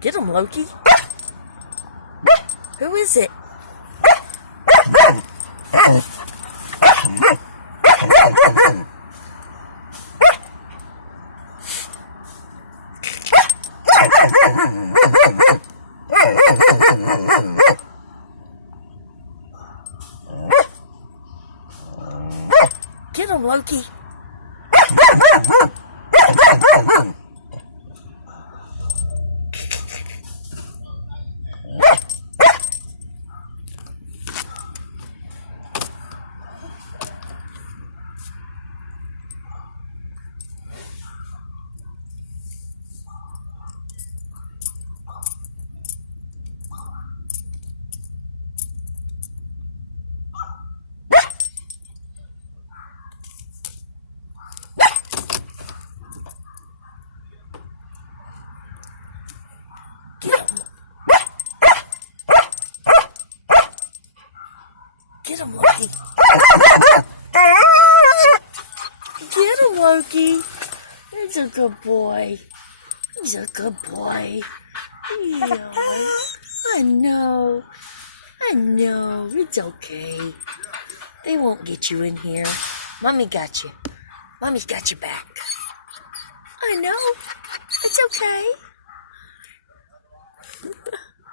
Get him, LOKi. Who is it? Get him, LOKi. Get him, LOKi. Get him, LOKi. He's a good boy. He's a good boy. Yeah. I know. It's okay. They won't get you in here. Mommy got you. Mommy's got your back. I know. It's okay.